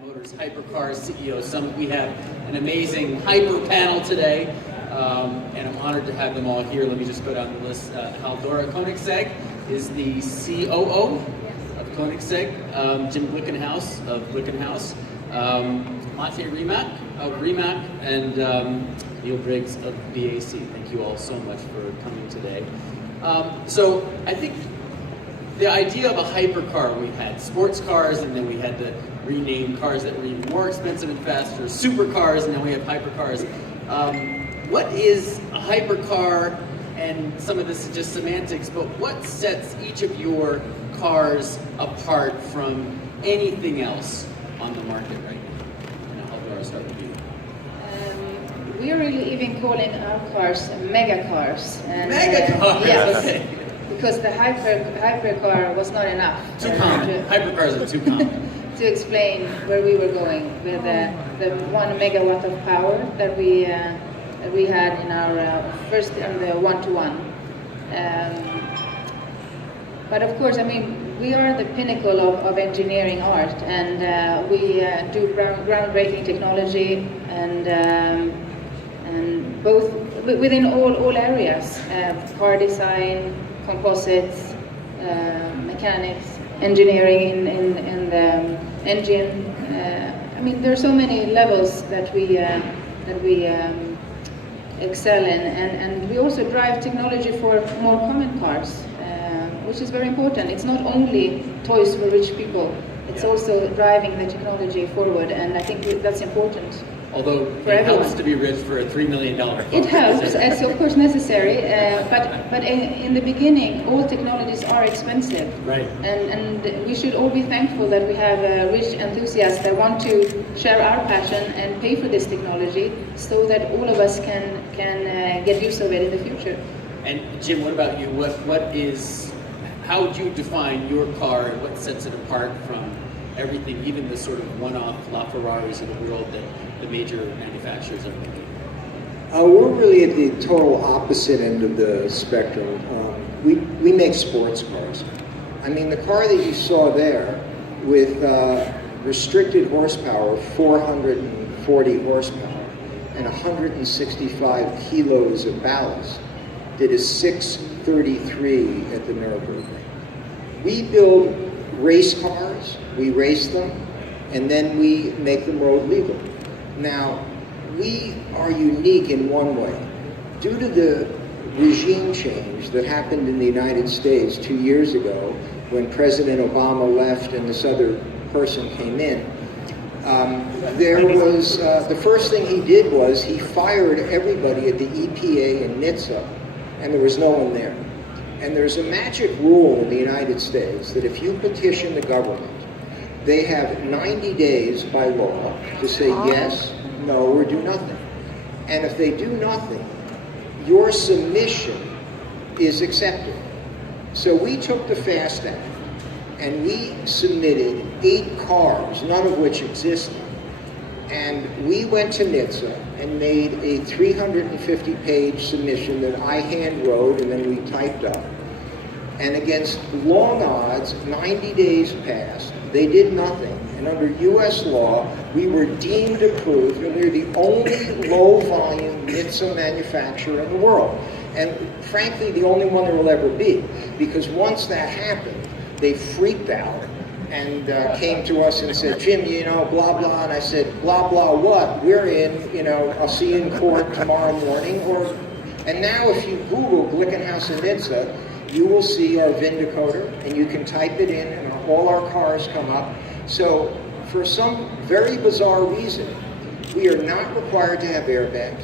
Motors Hypercar CEO Summit. We have an amazing hyper panel today, and I'm honored to have them all here. Let me just go down the list. Haldora Koenigsegg is the COO of Koenigsegg, Jim Glickenhaus of Glickenhaus, Mate Rimac of Rimac, and Neil Briggs of BAC. Thank you all so much for coming today. So I think the idea of a hypercar, we had sports cars, and then we had to rename cars that were even more expensive and faster, supercars, and then we have hypercars. What is a hypercar? And some of this is just semantics, but what sets each of your cars apart from anything else on the market right now? And I'll start with you. We are really even calling our cars mega cars. And, mega cars? Yes. Okay. Because the hypercar was not enough. Too common. Hypercars are too common. To explain where we were going with the 1 megawatt of power that we had in our first on the one-to-one. But of course, I mean, we are the pinnacle of engineering art, and we do groundbreaking technology and both within all areas: car design, composites, mechanics, engineering in the engine. I mean, there are so many levels that we excel in, and we also drive technology for more common cars, which is very important. It's not only toys for rich people; it's also driving the technology forward, and I think that's important. Although it helps to be rich for a $3 million car. It helps, it's of course necessary, but in the beginning, all technologies are expensive. Right. And we should all be thankful that we have rich enthusiasts that want to share our passion and pay for this technology so that all of us can get use of it in the future. And Jim, what about you? How would you define your car, and what sets it apart from everything, even the sort of one-off LaFerraris of the world that the major manufacturers are making? We're really at the total opposite end of the spectrum. We make sports cars. I mean, the car that you saw there with restricted horsepower, 440 horsepower, and 165 kilos of ballast, did a 633 at the Nürburgring. We build race cars, we race them, and then we make them road legal. Now, we are unique in one way. Due to the regime change that happened in the United States 2 years ago, when President Obama left and this other person came in, the first thing he did was he fired everybody at the EPA in Nizza, and there was no one there. And there's a magic rule in the United States that if you petition the government, they have 90 days by law to say yes, no, or do nothing. And if they do nothing, your submission is accepted. So we took the FAST Act and we submitted 8 cars, none of which existed. And we went to Nizza and made a 350-page submission that I hand wrote and then we typed up. And against long odds, 90 days passed. They did nothing. And under U.S. law, we were deemed approved, and we're the only low-volume Nizza manufacturer in the world. And frankly, the only one there will ever be. Because once that happened, they freaked out and came to us and said, Jim, you know, blah, blah. And I said, blah, blah, what? We're in, you know, I'll see you in court tomorrow morning. And now if you Google Glickenhaus and Nizza, you will see our VIN decoder, and you can type it in, and all our cars come up. So for some very bizarre reason, we are not required to have airbags.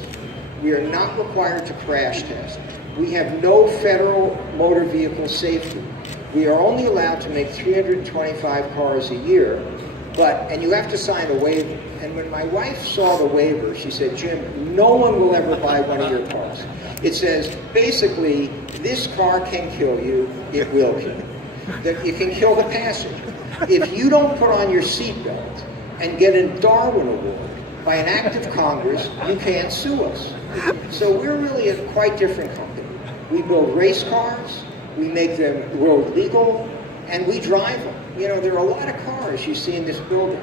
We are not required to crash test. We have no federal motor vehicle safety. We are only allowed to make 325 cars a year, and you have to sign a waiver. And when my wife saw the waiver, she said, Jim, no one will ever buy one of your cars. It says, basically, this car can kill you, it will kill you. That it can kill the passenger. If you don't put on your seatbelt and get a Darwin Award by an act of Congress, you can't sue us. So we're really a quite different company. We build race cars, we make them road legal, and we drive them. You know, there are a lot of cars you see in this building.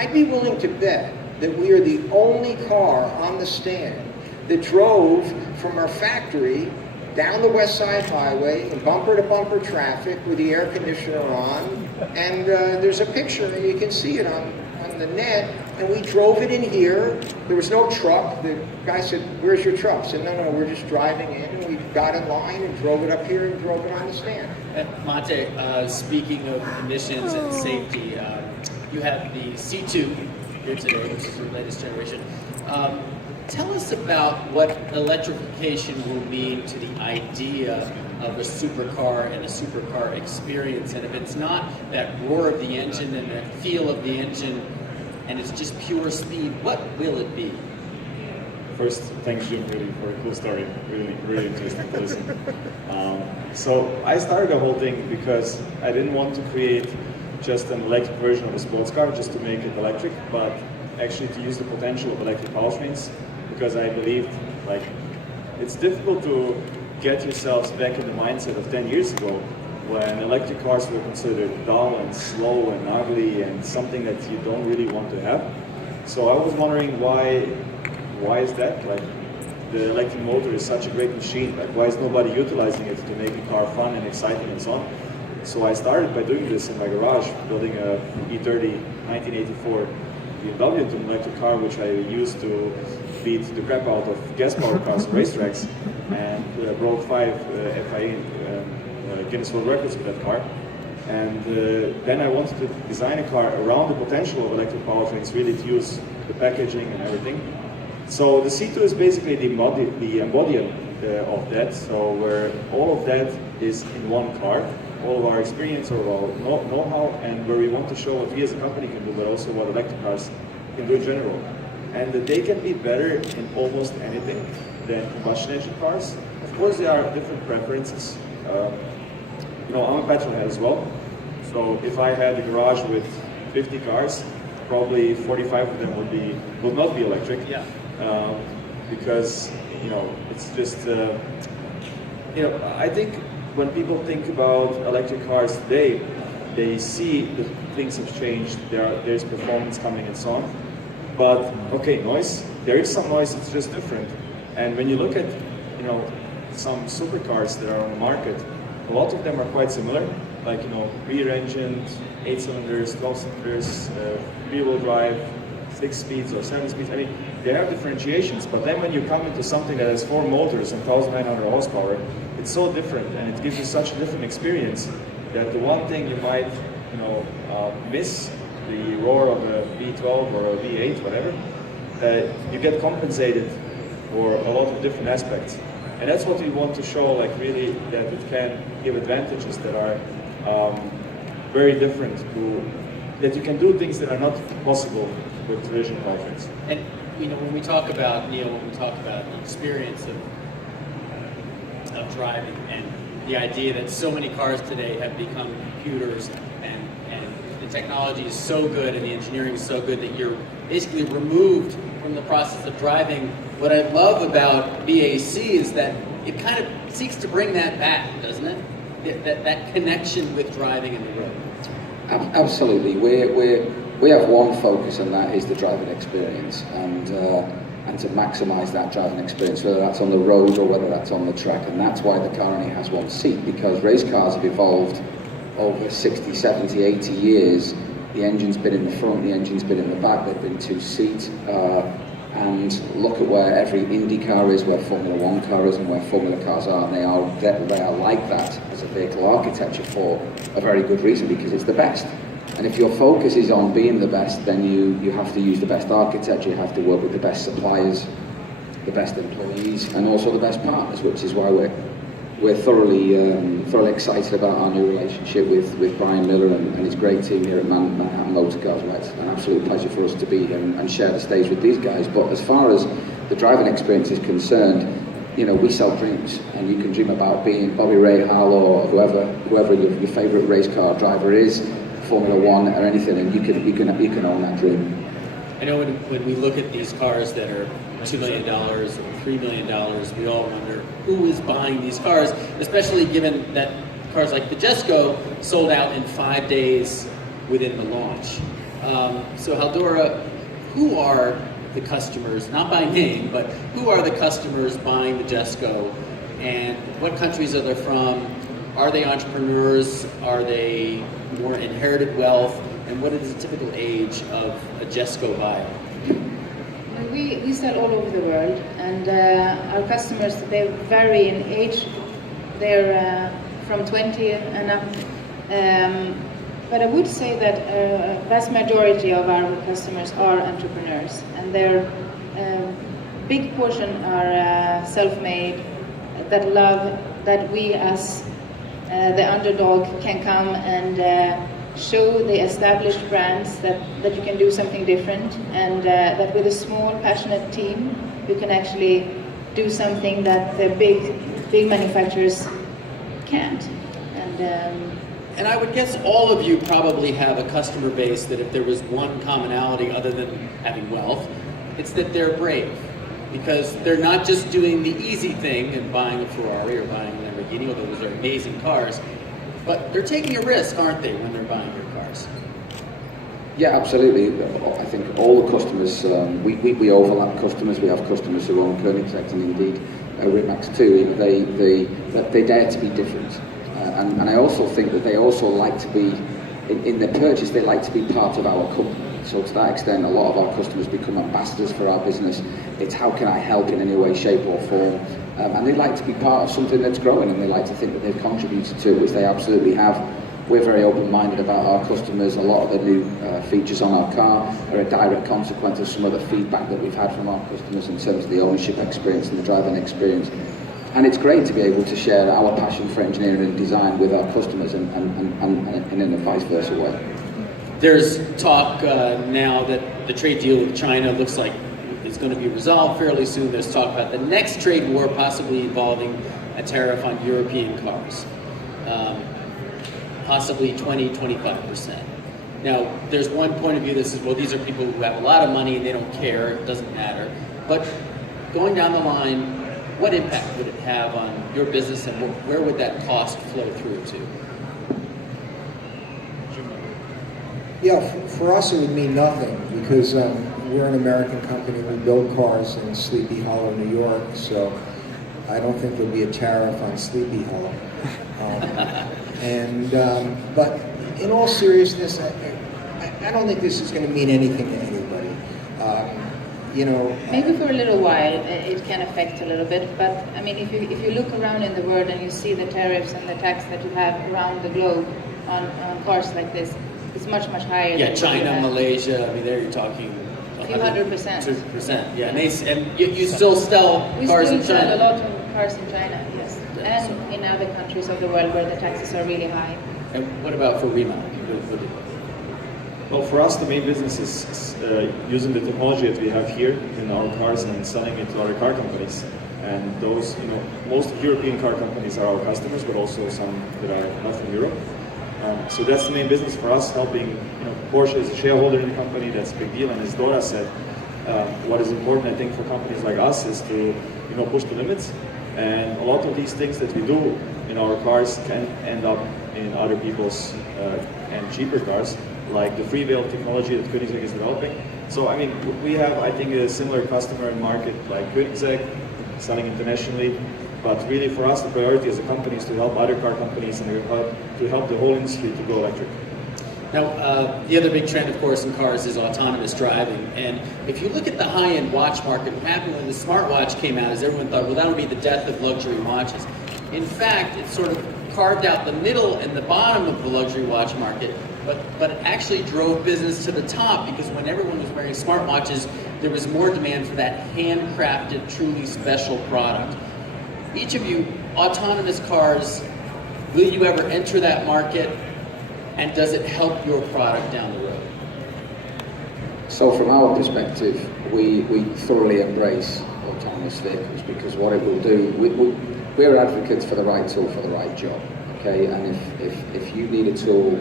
I'd be willing to bet that we are the only car on the stand that drove from our factory down the West Side Highway in bumper-to-bumper traffic with the air conditioner on, and there's a picture, and you can see it on the net, and we drove it in here. There was no truck. The guy said, "Where's your truck?" I said, "No, we're just driving in," and we got in line and drove it up here and drove it on the stand. Monte, speaking of emissions and safety, you have the C2 here today, which is your latest generation. Tell us about what electrification will mean to the idea of a supercar and a supercar experience. And if it's not that roar of the engine and that feel of the engine, and it's just pure speed, what will it be? First, thanks Jim really for a cool story. Really interesting to listen. So I started the whole thing because I didn't want to create just an electric version of a sports car just to make it electric, but actually to use the potential of electric powertrains, because I believed like it's difficult to get yourselves back in the mindset of 10 years ago when electric cars were considered dull and slow and ugly and something that you don't really want to have. So I was wondering why is that? Like, the electric motor is such a great machine, like why is nobody utilizing it to make a car fun and exciting and so on? So I started by doing this in my garage, building a E30 1984 BMW into an electric car, which I used to beat the crap out of gas-powered cars on racetracks, and broke 5 FIA Guinness World Records with that car. And then I wanted to design a car around the potential of electric powertrains, really to use the packaging and everything. So the C2 is basically the embodiment of that, so where all of that is in one car, all of our experience, all of our know-how, and where we want to show what we as a company can do, but also what electric cars can do in general. And that they can be better in almost anything than combustion engine cars. Of course, there are different preferences. You know, I'm a petrolhead as well, so if I had a garage with 50 cars, probably 45 of them would not be electric. Yeah. Because, you know, it's just, you know, I think when people think about electric cars today, they see that things have changed, there's performance coming and so on. But, okay, noise, there is some noise, it's just different. And when you look at, you know, some supercars that are on the market, a lot of them are quite similar, like, you know, rear-engined, 8 cylinders, 12 cylinders, rear-wheel drive, 6 speeds or 7 speeds. I mean, there are differentiations, but then when you come into something that has 4 motors and 1,900 horsepower, it's so different, and it gives you such a different experience that the one thing you might, you know, miss, the roar of a V12 or a V8, whatever, you get compensated for a lot of different aspects. And that's what we want to show, like really, that it can give advantages that are very different that you can do things that are not possible with traditional powertrains. And you know, when we talk about, Neil, when we talk about the experience of driving and the idea that so many cars today have become computers and the technology is so good and the engineering is so good that you're basically removed from the process of driving. What I love about BAC is that it kind of seeks to bring that back, doesn't it? That connection with driving in the road. Absolutely. We have one focus, and that is the driving experience, and to maximise that driving experience, whether that's on the road or whether that's on the track. And that's why the car only has one seat, because race cars have evolved over 60, 70, 80 years. The engine's been in the front, the engine's been in the back, they've been 2-seat. And look at where every Indy car is, where Formula 1 car is, and where Formula cars are, and they are like that as a vehicle architecture for a very good reason, because it's the best. And if your focus is on being the best, then you have to use the best architecture, you have to work with the best suppliers, the best employees, and also the best partners, which is why we're thoroughly excited about our new relationship with Brian Miller and his great team here at Manhattan Motor Cars. It's an absolute pleasure for us to be here and share the stage with these guys. But as far as the driving experience is concerned, you know, we sell dreams, and you can dream about being Bobby Rahal or whoever your favourite race car driver is, Formula 1 or anything, and you can own that dream. I know when we look at these cars that are $2 million or $3 million, we all wonder who is buying these cars, especially given that cars like the Jesko sold out in 5 days within the launch. So Haldora, who are the customers, not by name, but who are the customers buying the Jesco, and what countries are they from? Are they entrepreneurs? Are they more inherited wealth? And what is the typical age of a Jesco buyer? We sell all over the world, and our customers, they vary in age. They're from 20 and up. But I would say that a vast majority of our customers are entrepreneurs, and their big portion are self-made, that love that we as the underdog can come and show the established brands that you can do something different, and that with a small, passionate team, you can actually do something that the big manufacturers can't. And I would guess all of you probably have a customer base that if there was one commonality other than having wealth, it's that they're brave. Because they're not just doing the easy thing and buying a Ferrari or buying a Lamborghini, although those are amazing cars, but they're taking a risk, aren't they, when they're buying your cars? Yeah, absolutely. I think all the customers, we overlap customers. We have customers who own Koenigsegg and indeed Rimac too. They dare to be different. And I also think that they also like to be, in their purchase, they like to be part of our company. So to that extent, a lot of our customers become ambassadors for our business. It's how can I help in any way, shape or form. And they like to be part of something that's growing, and they like to think that they've contributed to it, which they absolutely have. We're very open-minded about our customers. A lot of the new features on our car are a direct consequence of some of the feedback that we've had from our customers in terms of the ownership experience and the driving experience. And it's great to be able to share our passion for engineering and design with our customers and in a vice versa way. There's talk now that the trade deal with China looks like it's going to be resolved fairly soon. There's talk about the next trade war possibly involving a tariff on European cars, possibly 20-25%. Now, there's one point of view that says, well, these are people who have a lot of money and they don't care, it doesn't matter. But going down the line, what impact would it have on your business, and where would that cost flow through to? Yeah, for us it would mean nothing, because we're an American company. We build cars in Sleepy Hollow, New York, so I don't think there'll be a tariff on Sleepy Hollow. But in all seriousness, I don't think this is going to mean anything to anybody. Maybe for a little while it can affect a little bit, but I mean, if you look around in the world and you see the tariffs and the tax that you have around the globe on cars like this, it's much higher. Yeah, China, Malaysia. I mean, there you're talking a few 100%. 2%. Yeah, and you still sell cars in China. We still sell a lot of cars in China, yes, and in other countries of the world where the taxes are really high. And what about for Rimac? Well, for us, the main business is using the technology that we have here in our cars and selling it to other car companies. And those, most European car companies are our customers, but also some that are not from Europe. So that's the main business for us, helping. Porsche is a shareholder in the company. That's a big deal. And as Dora said, what is important, I think, for companies like us is to, push the limits. And a lot of these things that we do in our cars can end up in other people's and cheaper cars, like the freewheel technology that Koenigsegg is developing. So, I mean, we have, I think, a similar customer market like Koenigsegg, selling internationally. But really, for us, the priority as a company is to help other car companies and to help the whole industry to go electric. Now, the other big trend, of course, in cars is autonomous driving. And if you look at the high-end watch market, what happened when the smartwatch came out is everyone thought, well, that would be the death of luxury watches. In fact, it sort of carved out the middle and the bottom of the luxury watch market, but it actually drove business to the top, because when everyone was wearing smartwatches, there was more demand for that handcrafted, truly special product. Each of you, autonomous cars, will you ever enter that market, and does it help your product down the road? So from our perspective, we thoroughly embrace autonomous vehicles, because what it will do, we're advocates for the right tool for the right job, okay? And if you need a tool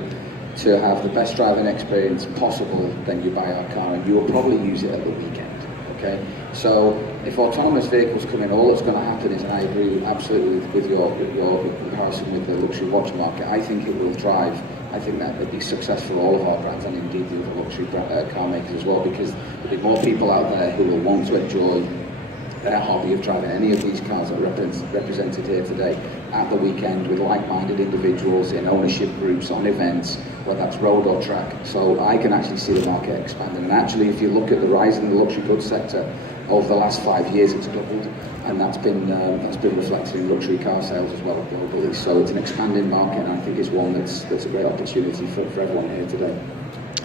to have the best driving experience possible, then you buy our car, and you will probably use it at the weekend, okay? So if autonomous vehicles come in, all that's going to happen is, and I agree absolutely with your comparison with the luxury watch market, I think it will drive I think that would be successful for all of our brands and indeed the other luxury car makers as well, because there'll be more people out there who will want to enjoy their hobby of driving any of these cars that are represented here today at the weekend with like-minded individuals in ownership groups, on events, whether that's road or track. So I can actually see the market expanding. And actually, if you look at the rise in the luxury goods sector over the last 5 years, it's doubled, and that's been reflected in luxury car sales as well globally. So it's an expanding market, and I think it's one that's a great opportunity for everyone here today.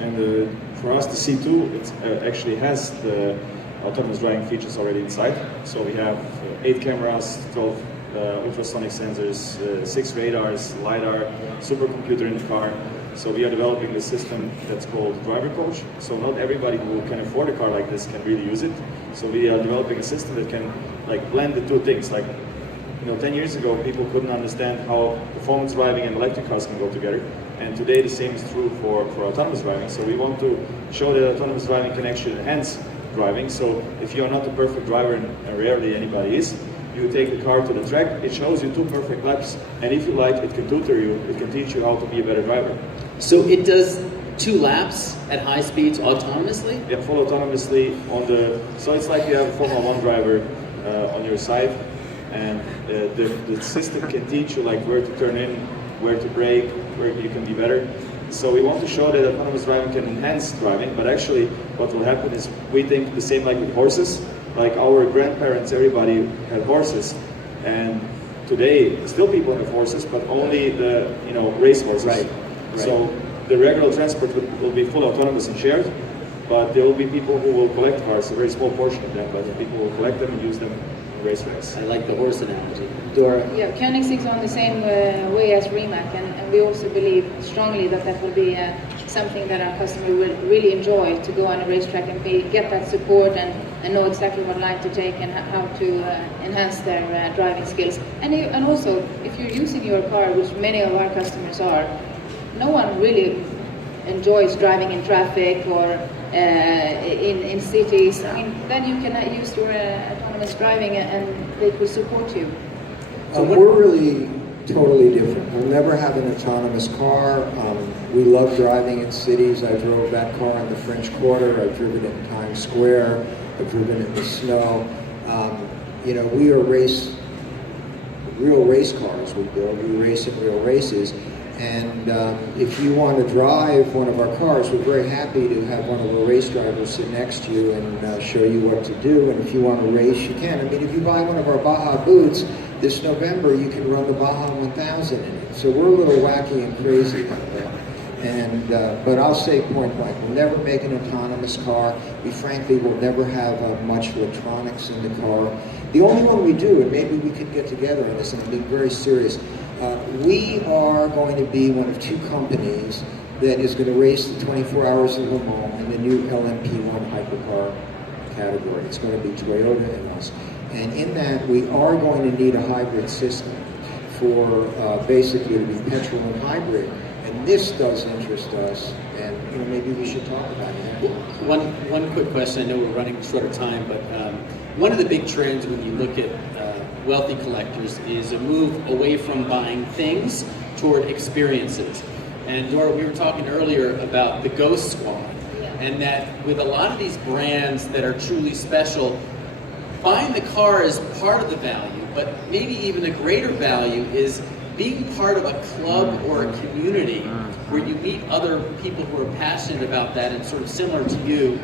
And for us, the C2 it actually has the autonomous driving features already inside. So we have 8 cameras, 12 ultrasonic sensors, 6 radars, LiDAR, supercomputer in the car. So we are developing a system that's called Driver Coach. So not everybody who can afford a car like this can really use it. So we are developing a system that can blend the two things. 10 years ago, people couldn't understand how performance driving and electric cars can go together. And today the same is true for autonomous driving. So we want to show that autonomous driving can actually enhance driving. So if you're not the perfect driver, and rarely anybody is, you take the car to the track, it shows you 2 perfect laps, and if you like, it can tutor you, it can teach you how to be a better driver. So it does 2 laps at high speeds autonomously? Yeah, full autonomously so it's like you have a Formula 1 driver on your side, and the system can teach you where to turn in, where to brake, where you can be better. So we want to show that autonomous driving can enhance driving, but actually what will happen is we think the same like with horses. Like our grandparents, everybody had horses, and today still people have horses, but only the race horses. Right. So the regular transport will be full autonomous and shared, but there will be people who will collect cars, a very small portion of them, but people will collect them and use them in race race. I like the horse analogy. Dora? Yeah, Koenigsegg is on the same way as Rimac, and we also believe strongly that will be something that our customer will really enjoy, to go on a racetrack and get that support and know exactly what line to take and how to enhance their driving skills. And also, if you're using your car, which many of our customers are, no one really enjoys driving in traffic or in cities. I mean, then you can use your autonomous driving and they will support you. We're really totally different. We'll never have an autonomous car. We love driving in cities. I drove that car in the French Quarter. I've driven it in Times Square. I've driven it in the snow. We are real race cars we build. We race in real races. And if you want to drive one of our cars, we're very happy to have one of our race drivers sit next to you and show you what to do. And if you want to race, you can. I mean, if you buy one of our Baja boots this November, you can run the Baja 1000 in it. So we're a little wacky and crazy like that. And but I'll say point blank, we'll never make an autonomous car. We frankly will never have much electronics in the car. The only one we do, and maybe we could get together on this, and I'm being very serious, we are going to be one of 2 companies that is going to race the 24 Hours of Le Mans in the new LMP1 hypercar category. It's going to be Toyota and us. And in that, we are going to need a hybrid system for basically to be petrol and hybrid. And this does interest us, and maybe we should talk about it. One quick question. I know we're running short of time, but one of the big trends when you look at wealthy collectors is a move away from buying things toward experiences. And Dora, we were talking earlier about the Ghost Squad, and that with a lot of these brands that are truly special, buying the car is part of the value, but maybe even a greater value is being part of a club or a community where you meet other people who are passionate about that and sort of similar to you.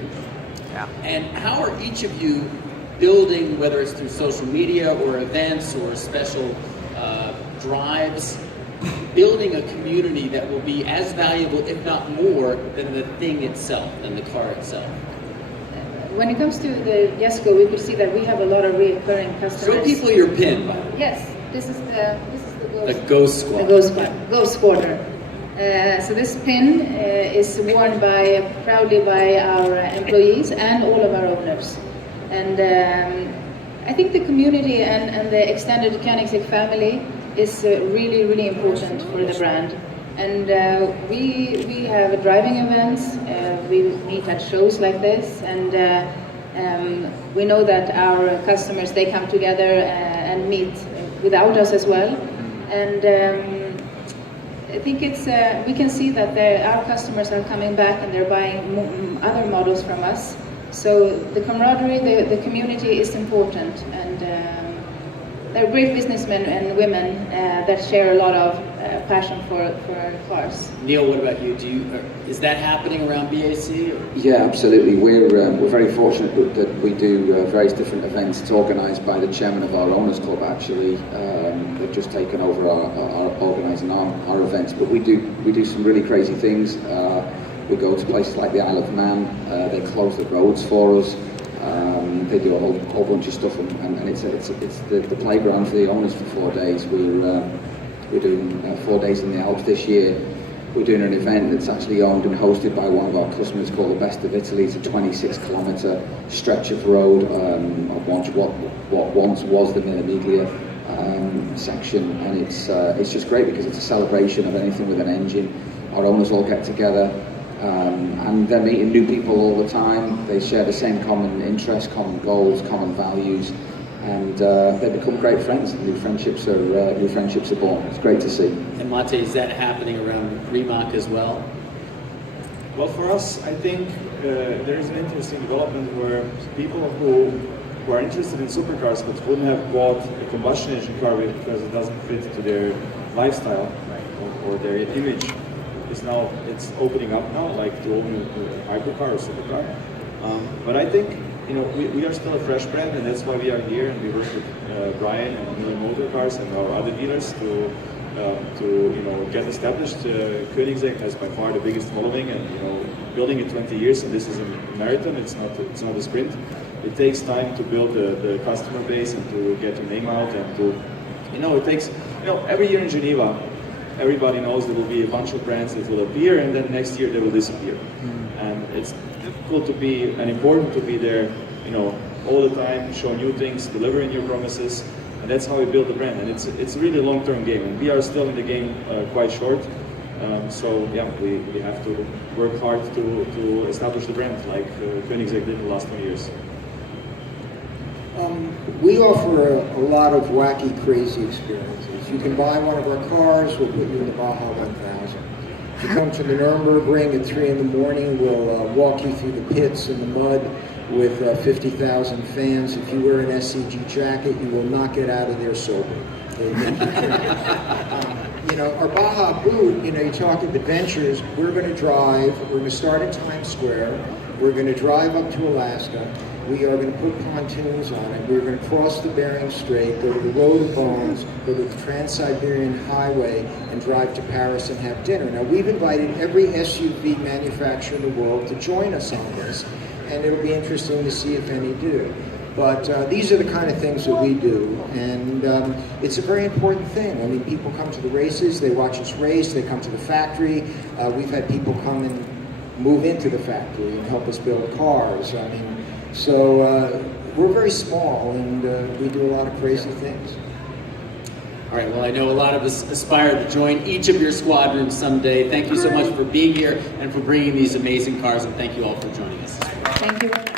Yeah. And how are each of you building, whether it's through social media or events or special drives, building a community that will be as valuable, if not more, than the thing itself, than the car itself? When it comes to the Jesco, we could see that we have a lot of recurring customers. Show people your pin, by the way. Yes, this is the Ghost Squad. The Ghost Squad. Ghost Squadron. So this pin is worn proudly by our employees and all of our owners. And I think the community and the extended Koenigsegg family is really, really important for the brand. And we have driving events, we meet at shows like this, and we know that our customers, they come together and meet without us as well. And I think it's we can see that our customers are coming back and they're buying other models from us. So the camaraderie, the community is important, and they're great businessmen and women that share a lot of passion for cars. Neil, what about you? Is that happening around BAC? Or? Yeah, absolutely. We're very fortunate that we do various different events. It's organised by the chairman of our owners club. Actually, they've just taken over our organising our events. But we do some really crazy things. We go to places like the Isle of Man. They close the roads for us. They do a whole bunch of stuff, and it's the playground for the owners for 4 days. We're doing 4 days in the Alps this year. We're doing an event that's actually owned and hosted by one of our customers called the Best of Italy. It's a 26-kilometre stretch of road of what once was the Millimiglia section, and it's just great because it's a celebration of anything with an engine. Our owners all get together. And they're meeting new people all the time. They share the same common interests, common goals, common values, and they become great friends. New friendships are born. It's great to see. And Mate, is that happening around Rimac as well? Well, for us, I think there is an interesting development where people who are interested in supercars but wouldn't have bought a combustion engine car because it doesn't fit to their lifestyle or their image. It's opening up now, like to own a hypercar or supercar. But I think we are still a fresh brand, and that's why we are here, and we work with Brian and Miller Motor Cars and our other dealers to get established. Koenigsegg has by far the biggest following, and building it 20 years, and this is a marathon. It's not a sprint. It takes time to build the customer base and to get your name out, and it takes every year in Geneva. Everybody knows there will be a bunch of brands that will appear, and then next year they will disappear. And it's difficult to be and important to be there, all the time, show new things, delivering your promises, and that's how we build the brand. And it's really a long-term game, and we are still in the game quite short. So yeah, we have to work hard to establish the brand, like Koenigsegg did in the last 20 years. We offer a lot of wacky, crazy experiences. You can buy one of our cars, we'll put you in the Baja 1000. If you come to the Nürburgring at 3 in the morning, we'll walk you through the pits and the mud with 50,000 fans. If you wear an SCG jacket, you will not get out of there sober. Our Baja boot, you talk of adventures, we're going to start at Times Square, we're going to drive up to Alaska, we are going to put pontoons on it, we're going to cross the Bering Strait, go to the Road of Bones, go to the Trans-Siberian Highway, and drive to Paris and have dinner. Now, we've invited every SUV manufacturer in the world to join us on this, and it'll be interesting to see if any do. But these are the kind of things that we do, and it's a very important thing. I mean, people come to the races, they watch us race, they come to the factory. We've had people come and move into the factory and help us build cars. I mean, so we're very small, and we do a lot of crazy things. All right, well, I know a lot of us aspire to join each of your squadrons someday. Thank you so much for being here and for bringing these amazing cars, and thank you all for joining us. Thank you very much.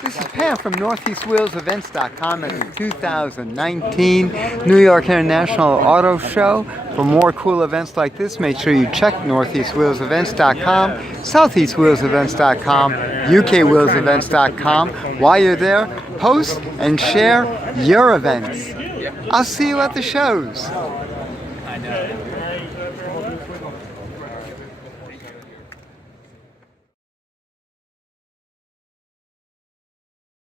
This is Pam from NortheastWheelsEvents.com at the 2019 New York International Auto Show. For more cool events like this, make sure you check NortheastWheelsEvents.com, SoutheastWheelsEvents.com, UKWheelsEvents.com. While you're there, post and share your events. I'll see you at the shows.